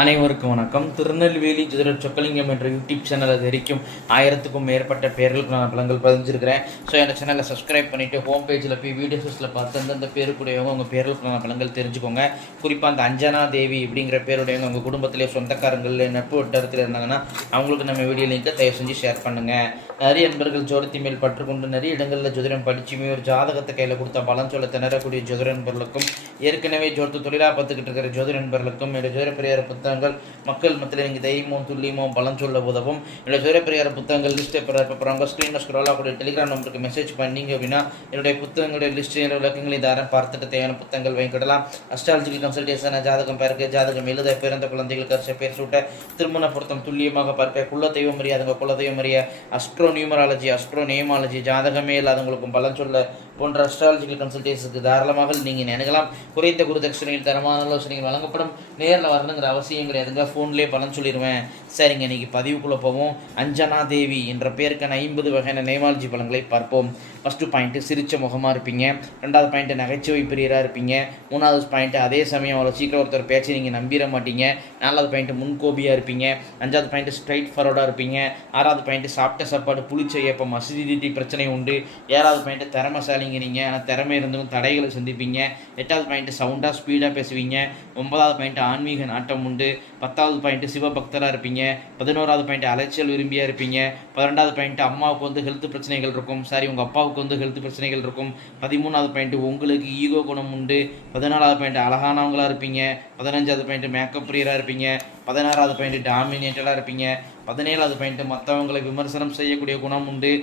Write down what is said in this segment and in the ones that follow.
அனைவருக்கும் வணக்கம். திருநெல்வேலி ஜோதிடர் சொக்கலிங்கம் என்ற யூடியூப் சேனல் அது வரைக்கும் 1000க்கும் மேற்பட்ட பேர்களுக்கு நான் பலன்கள் பதிஞ்சிருக்கிறேன். ஸோ இந்த சேனலை சப்ஸ்கிரைப் பண்ணிவிட்டு ஹோம் பேஜில் போய் வீடியோஸில் பார்த்து அந்தந்த பேருக்குடையவங்க உங்கள் பேர்களுக்கு நான் பலன்கள் தெரிஞ்சுக்கோங்க. குறிப்பாக அந்த அஞ்சனா தேவி அப்படிங்கிற பேருடையவங்க உங்கள் குடும்பத்திலே சொந்தக்காரங்கள் நட்பு வட்டாரத்தில் இருந்தாங்கன்னா அவங்களுக்கு நம்ம வீடியோ லிங்கை தயவு செஞ்சு ஷேர் பண்ணுங்கள். நிறைய நண்பர்கள் ஜோதிடத்தி மேல் பற்றுக்கொண்டு நிறைய இடங்களில் ஜோதிடம் படிச்சுமே ஒரு ஜாதகத்தை கையில் கொடுத்தா பலன் சொல்ல திணறக்கூடிய ஜோதிட நண்பர்களுக்கும் ஏற்கனவே ஜோதிட தொழிலாக பார்த்துக்கிட்டு இருக்கிற ஜோதிட நண்பர்களுக்கும் என்னுடைய ஜோதிட பெரியார் புத்தகங்கள் மக்கள் மத்தியில் நீங்கள் தைரியமும் துல்லியமும் பலன் சொல்ல உதவும். என்னுடைய ஜோதிட பெரியார் புத்தகங்கள் லிஸ்ட்டை அப்புறம் ஸ்க்ரீனில் ஸ்க்ரோல் ஆகக்கூடிய டெலிகிராம் நம்பருக்கு மெசேஜ் பண்ணிங்க அப்படின்னா என்னுடைய புத்தகங்களுடைய லிஸ்ட் விளக்கங்களை தாரம் பார்த்துட்டு தேவையான புத்தகங்கள் வாங்கிக்கிடலாம். அஸ்ட்ராலஜிக்கல் கன்சல்டேஷன், ஜாதகம் பார்க்க, ஜாதகம் எழுத, பிறந்த குழந்தைகளுக்கு அரிசை பேர் சூட்ட, திருமண பொருத்தம் துல்லியமாக பார்க்க, குல தெய்வம் அறியாதவங்க குல தெய்வம் அறிய, அஸ்ட்ரோ நியூமராலஜி, அஸ்ட்ரோ நேமாலஜி, ஜாதகமே இல்லாதவங்களுக்கும் பலன் சொல்ல போன்ற அஸ்ட்ராலஜிக்கல் கன்சல்டேஷனுக்கு தாராளமாக நீங்கள் நினைக்கலாம். குறைந்த குருதட்சணையில் தரமான ஆலோசனைகள் வழங்கப்படும். நேரில் வரணுங்கிற அவசியம் கிடையாதுங்க, ஃபோன்லேயே பலன் சொல்லிடுவேன். சரிங்க, இன்றைக்கி பதிவுக்குள்ளே போவோம். அஞ்சனா தேவி என்ற பேருக்கான 50 வகையான நேமாலஜி பலன்களை பார்ப்போம். ஃபஸ்ட்டு பாயிண்ட்டு சிரிச்ச முகமாக இருப்பீங்க. ரெண்டாவது பாயிண்ட்டு நகைச்சுவை பிரியராக இருப்பீங்க. மூணாவது பாயிண்ட்டு அதே சமயம் அவ்வளோ சீக்கிரம் ஒருத்தர் பேச்சை நீங்கள் நம்பிட மாட்டீங்க. நாலாவது பாயிண்ட்டு முன்கோபியாக இருப்பீங்க. அஞ்சாவது பாயிண்ட்டு ஸ்ட்ரைட் ஃபார்வர்டாக இருப்பீங்க. ஆறாவது பாயிண்ட்டு சாப்பிட்ட சாப்பாடு புளிச்ச ஏப்பம் அசிடிட்டி பிரச்சனை உண்டு. ஏழாவது பாயிண்ட்டு திறமைசாலிங்க நீங்கள், ஆனால் திறமை இருந்தும் தடைகளை சந்திப்பீங்க. எட்டாவது பாயிண்ட்டு சவுண்டாக ஸ்பீடாக பேசுவீங்க. 9வது பாயிண்ட்டு ஆன்மீக நாட்டம் உண்டு. 10வது பாயிண்ட்டு சிவபக்தராக இருப்பீங்க. 11வது பாயிண்ட்டு அலைச்சல் விரும்பியாக இருப்பீங்க. 12வது பாயிண்ட்டு அம்மாவுக்கு வந்து ஹெல்த் பிரச்சனைகள் இருக்கும். சாரி, உங்கள் அப்பாவுக்கு வந்து ஹெல்த் பிரச்சனைகள் இருக்கும். 13வது பாயிண்ட்டு உங்களுக்கு ஈகோ குணம் உண்டு. 14வது பாயிண்ட்டு அழகானவங்களாக இருப்பீங்க. 15வது பாயிண்ட்டு மேக்கப் பிரியராக இருப்பீங்க. 16வது பாயிண்ட்டு டாமினேட்டடாக இருப்பீங்க. 17வது பாயிண்ட்டு மற்றவங்களை விமர்சனம் செய்யக்கூடிய குணம் உண்டு.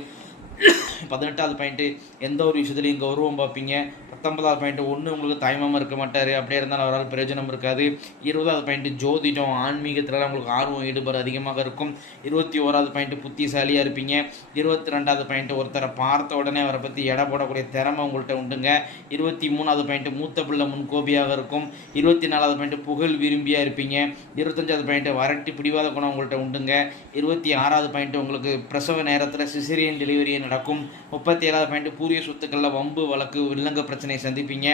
18வது பாயிண்ட்டு எந்த ஒரு விஷயத்துலையும் கௌரவம் பார்ப்பீங்க. 19வது பாயிண்ட்டு ஒன்று உங்களுக்கு தாய்மாமா இருக்க மாட்டார், அப்படியே இருந்தாலும் அவரால் பிரயோஜனம் இருக்காது. 20வது பாயிண்ட்டு ஜோதிடம் ஆன்மீகத்தில் உங்களுக்கு ஆர்வம் ஈடுபாடு அதிகமாக இருக்கும். 21வது பாயிண்ட்டு புத்திசாலியாக இருப்பீங்க. 22வது பாயிண்ட்டு ஒருத்தரை பார்த்த உடனே அவரை பற்றி எடை போடக்கூடிய திறமை உங்கள்கிட்ட உண்டுங்க. 23வது பாயிண்ட்டு மூத்த பிள்ளை முன்கோபியாக இருக்கும். 24வது பாயிண்ட்டு புகழ் விரும்பியாக இருப்பீங்க. 25வது பாயிண்ட்டு வரட்டி பிடிவாத குணம் உங்கள்கிட்ட உண்டுங்க. 26வது பாயிண்ட்டு உங்களுக்கு பிரசவ நேரத்தில் சிசேரியன் டெலிவரி நடக்கும். 37வது பாயிண்ட்டு பூரிய சொத்துக்களில் வம்பு வழக்கு வில்லங்க பிரச்சனை சந்திப்பீங்க.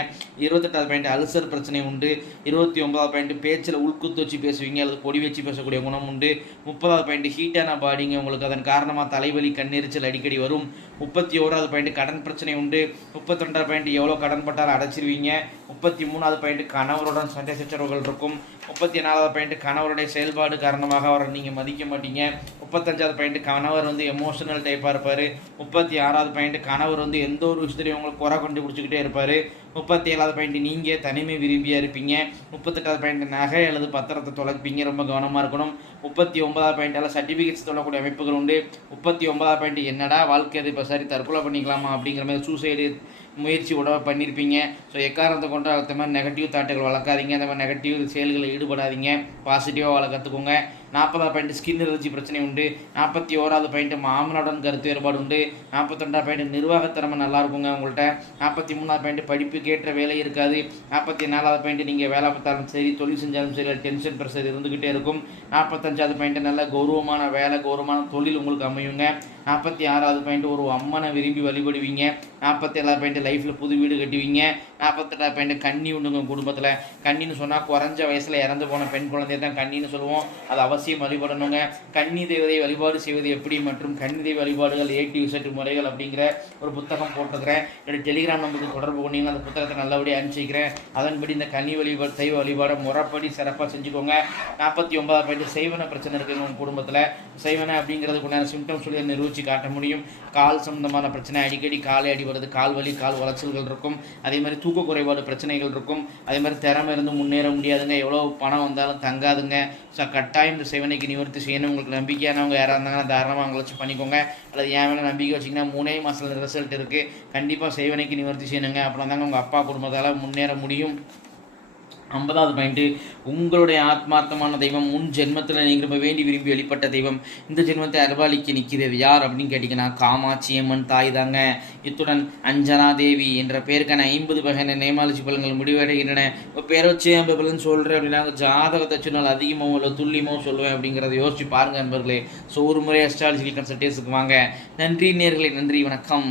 28வது பாயிண்ட் அல்சர் பிரச்சனை உண்டு. 29வது பாயிண்ட் பேச்சில் உள்குத்து வச்சு பேசுவீங்க அல்லது பொடி வச்சு பேசக்கூடிய குணம் உண்டு. 30வது பாயிண்ட் ஹீட்டான பாடிங்க உங்களுக்கு, அதன் காரணமாக தலைவலி கண்ணெரிச்சல் அடிக்கடி வரும். 31வது பாயிண்ட் கடன் பிரச்சனை உண்டு. 32வது பாயிண்ட் எவ்வளோ கடன் பட்டாலும் அடைச்சிருவீங்க. 33வது பாயிண்ட் கணவருடன் சண்டை சச்சரவுகள் இருக்கும். 34வது பாயிண்ட் கணவருடைய செயல்பாடு காரணமாக அவரை நீங்கள் மதிக்க மாட்டீங்க. 35வது பாயிண்ட் கணவர் வந்து எமோஷனல் டைப்பாக இருப்பார். 36வது பாயிண்ட் கணவர் வந்து எந்த ஒரு விஷயத்துலையும் உங்களுக்கு குறை கண்டுபிடிச்சிக்கிட்டே இருப்பார். 37வது பாயிண்ட் நீங்கள் தனிமை விரும்பியாக இருப்பீங்க. 38வது பாயிண்ட் நகை அல்லது பத்திரத்தை தொலைப்பீங்க, ரொம்ப கவனமாக இருக்கணும். 39வது பாயிண்டால் சர்டிஃபிகேட்ஸ் தொழக்கூடிய அமைப்புகள் உண்டு. 39வது பாயிண்ட் என்னடா வாழ்க்கை அது இப்போ சரி தற்கொலை பண்ணிக்கலாமா அப்படிங்கிற மாதிரி சூசைடு முயற்சி உடவை பண்ணியிருப்பீங்க. ஸோ எக்காரணத்தை கொண்டு அந்த மாதிரி நெகட்டிவ் தாட்டுகள் வளர்க்காதீங்க, அந்த மாதிரி நெகட்டிவ் செயல்களில் ஈடுபடாதீங்க, பாசிட்டிவாக வள கற்றுக்கோங்க. 40வது பாயிண்ட் ஸ்கின் அலர்ஜி பிரச்சனை உண்டு. 41வது பாயிண்ட் மாமனுடன் கருத்து வேறுபாடு உண்டு. 42வது பாயிண்ட் நிர்வாகத்திறமை நல்லா இருக்குங்க உங்கள்கிட்ட. 43வது பாயிண்ட் படிப்புக்கேற்ற வேலை இருக்காது. 44வது பாயிண்ட் நீங்கள் வேலை பார்த்தாலும் சரி தொழில் செஞ்சாலும் சரி டென்ஷன் ப்ரெஷர் இருந்துக்கிட்டே இருக்கும். 45வது பாயிண்ட் நல்ல கௌரவமான வேலை கௌரவமான தொழில் உங்களுக்கு அமையுங்க. 46வது பாயிண்ட் ஒரு அம்மனை விரும்பி வழிபடுவீங்க. 47வது பாயிண்ட் லைஃப்பில் புது வீடு கட்டுவீங்க. 48வது பாயிண்ட் கன்னி உண்டுங்க குடும்பத்தில். கன்னின்னு சொன்னால் குறைஞ்ச வயசில் இறந்து போன பெண் குழந்தைய தான் கன்னின்னு சொல்லுவோம், அது அவசியம் வழிபடணுங்க. கன்னி தெய்வதை வழிபாடு செய்வது எப்படி மற்றும் கன்னி தெய்வ வழிபாடுகள் A-Z முறைகள் அப்படிங்கிற ஒரு புத்தகம் போட்டிருக்கிறேன். என்னுடைய டெலிகிராம் நம்பருக்கு தொடர்பு பண்ணிங்கன்னா அந்த புத்தகத்தை நல்லபடியாக அனுப்பிச்சிக்கிறேன். அதன்படி இந்த கன்னி வழிபாடு தெய்வ வழிபாடை முறைப்படி சிறப்பாக செஞ்சுக்கோங்க. 49வது பாயிண்ட் செய்வன பிரச்சனை இருக்குங்க உங்கள் குடும்பத்தில். செய்வன அப்படிங்கிறதுக்கு உண்டான சிம்டம்ஸ் சொல்லி நிரூபித்து காட்ட முடியும். கால் சம்பந்தமான பிரச்சனை, அடிக்கடி காலை அடி வருது, கால் வலி கால் வளர்ச்சல்கள் இருக்கும். அதே மாதிரி தூக்க குறைபாடு பிரச்சனைகள் இருக்கும். அதே மாதிரி திறமை இருந்து முன்னேற முடியாதுங்க, எவ்வளோ பணம் வந்தாலும் தங்காதுங்க. ஸோ கட்டாயம் இந்த சேவனைக்கு நிவர்த்தி செய்யணும். உங்களுக்கு நம்பிக்கையானவங்க யாராக இருந்தாங்கன்னா தாராளமாக அவங்கள வச்சு பண்ணிக்கோங்க. அல்லது என் மேலே நம்பிக்கை வச்சிங்கன்னா 3 மாதத்தில் ரிசல்ட் இருக்குது. கண்டிப்பாக சேவனைக்கு நிவர்த்தி செய்யணுங்க, அப்புறம் தாங்க உங்கள் அப்பா குடும்பத்தால் முன்னேற முடியும். 50வது பாயிண்ட்டு உங்களுடைய ஆத்மார்த்தமான தெய்வம் முன் ஜென்மத்தில் நீங்கள் ரொம்ப வேண்டி விரும்பி வெளிப்பட்ட தெய்வம் இந்த ஜென்மத்தை அருள்பாலிக்க நிற்கிறது யார் அப்படின்னு கேட்டிங்கன்னா காமாட்சி அம்மன் தாய் தாங்க. இத்துடன் அஞ்சனா தேவி என்ற பேருக்கான 50 வகையான நேமாலஜி பலன்கள் முடிவடைகின்றன. இப்போ பேரை வச்சு 50 பலன் சொல்கிறேன் அப்படின்னா ஜாதகத்தை சொன்னால் அதிகமாக இல்லை துல்லியமாக சொல்லுவேன் அப்படிங்கிறத யோசிச்சு பாருங்கள் நண்பர்களே. ஸோ ஒரு முறை அஸ்ட்ராலஜிக்கல் கன்சல்டேஷனுக்கு வாங்க. நன்றி நேயர்களே, நன்றி, வணக்கம்.